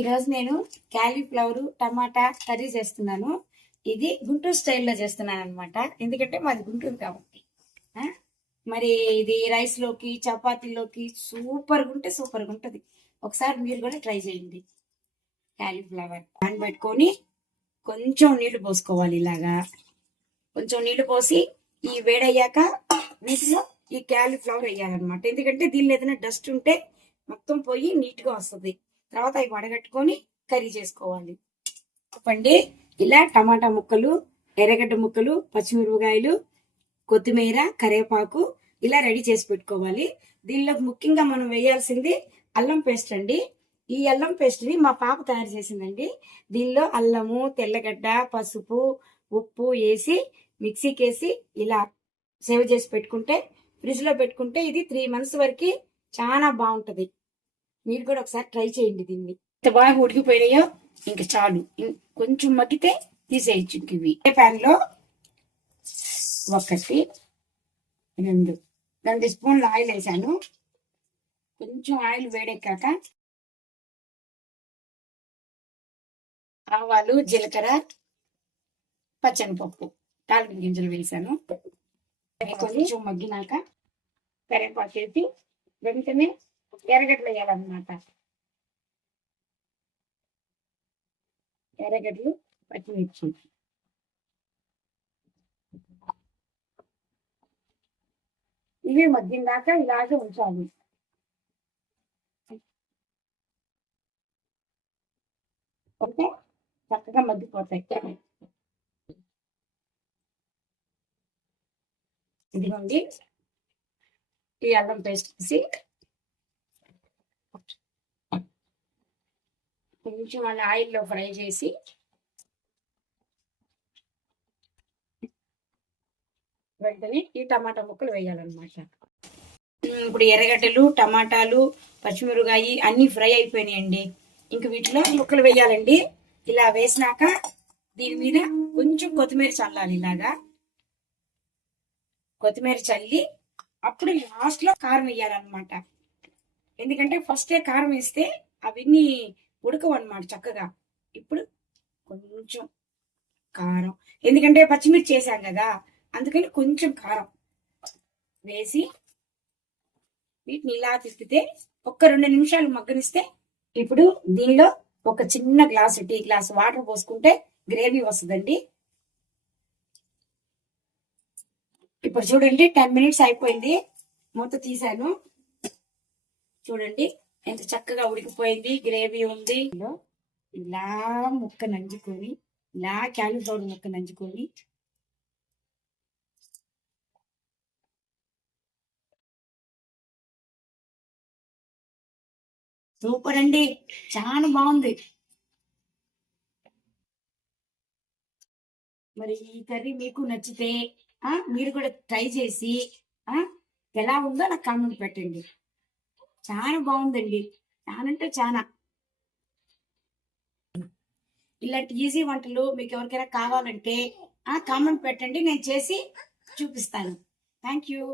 ఈరోజు నేను క్యాలీఫ్లవర్ టమాటా కర్రీ చేస్తున్నాను. ఇది గుంటూరు స్టైల్లో చేస్తున్నాను అనమాట. ఎందుకంటే మాది గుంటూరు కాబట్టి. మరి ఇది రైస్లోకి చపాతీలోకి సూపర్గా ఉంటే సూపర్గా ఉంటుంది. ఒకసారి మీరు కూడా ట్రై చేయండి. క్యాలీఫ్లవర్ పెట్టుకొని కొంచెం నీళ్లు పోసుకోవాలి. ఇలాగా కొంచెం నీళ్లు పోసి ఈ వేడయ్యాక వీటిలో ఈ క్యాలీఫ్లవర్ వేయాలన్నమాట. ఎందుకంటే దీనిలో ఏదైనా డస్ట్ ఉంటే మొత్తం పోయి నీట్గా వస్తుంది. తర్వాత అవి వడగట్టుకొని కర్రీ చేసుకోవాలి. చెప్పండి, ఇలా టమాటా ముక్కలు, ఎర్రగడ్డ ముక్కలు, పచ్చిమిరపకాయలు, కొత్తిమీర, కరివేపాకు ఇలా రెడీ చేసి పెట్టుకోవాలి. దీనిలో ముఖ్యంగా మనం వేయాల్సింది అల్లం పేస్ట్ అండి. ఈ అల్లం పేస్ట్ని మా పాప తయారు చేసిందండి. దీనిలో అల్లము, తెల్లగడ్డ, పసుపు, ఉప్పు వేసి మిక్సీకి వేసి ఇలా సేవ్ చేసి పెట్టుకుంటే, ఫ్రిడ్జ్లో పెట్టుకుంటే ఇది 3 months వరకు చాలా బాగుంటుంది. మీరు కూడా ఒకసారి ట్రై చేయండి. దీన్ని ఎంత బాగా ఉడికిపోయినాయో ఇంకా చాలు, కొంచెం మగ్గితే తీసేయచ్చు. ఇవి ప్యాన్ లో 1, 2 స్పూన్లు ఆయిల్ వేసాను. కొంచెం ఆయిల్ వేడెక్కాక ఆవాలు, జీలకర్ర, పచ్చనిపప్పు, తాలింపు గింజలు వేసాను. కొంచెం మగ్గినాక కరివేపాకు వేసి వెంటనే ఎర్రగడ్డలు వేయాలన్నమాట. ఎర్రగడ్డలు, పచ్చిమిర్చి ఇవి మగ్గిన దాకా ఇలాగే ఉంచాలి. ఓకే, చక్కగా మగ్గిపోతాయి. ఇదిగోండి, ఈ అల్లం పేస్ట్ వేసి కొంచెం అలా ఆయిల్లో ఫ్రై చేసి వెంటనే ఈ టమాటా ముక్కలు వేయాలన్నమాట. ఇప్పుడు ఎర్రగడ్డలు, టమాటాలు, పచ్చిమిరపకాయ అన్నీ ఫ్రై అయిపోయినాయండి. ఇంక వీటిలో ముక్కలు వేయాలండి. ఇలా వేసినాక దీని మీద కొంచెం కొత్తిమీర చల్లాలి. ఇలాగా కొత్తిమీర చల్లి అప్పుడు లాస్ట్లో కారం వేయాలన్నమాట. ఎందుకంటే ఫస్టే కారం వేస్తే అవన్నీ ఉడకవు అన్నమాట చక్కగా. ఇప్పుడు కొంచెం కారం, ఎందుకంటే పచ్చిమిర్చి వేసాం కదా, అందుకని కొంచెం కారం వేసి వీటిని ఇలా తిప్పితే 1-2 నిమిషాలు మగ్గనిస్తే ఇప్పుడు దీనిలో ఒక చిన్న గ్లాసు, టీ గ్లాస్ వాటర్ పోసుకుంటే గ్రేవీ వస్తుందండి. ఇప్పుడు చూడండి, 10 minutes అయిపోయింది. మూత తీసాను. చూడండి ఎంత చక్కగా ఉడికిపోయింది. గ్రేవీ ఉంది. ఇలా ముక్క నంచుకొని, ఇలా క్యాలీఫ్లవర్ ముక్క నంచుకొని సూపర్ అండి, చాలా బాగుంది. మరి ఈ కర్రీ మీకు నచ్చితే మీరు కూడా ట్రై చేసి ఎలా ఉందో నాకు కామెంట్ పెట్టండి. చాలా బాగుందండి, చాలా అంటే చాలా. ఇలాంటి ఈజీ వంటలు మీకు ఎవరికైనా కావాలంటే కామెంట్ పెట్టండి, నేను చేసి చూపిస్తాను. Thank you.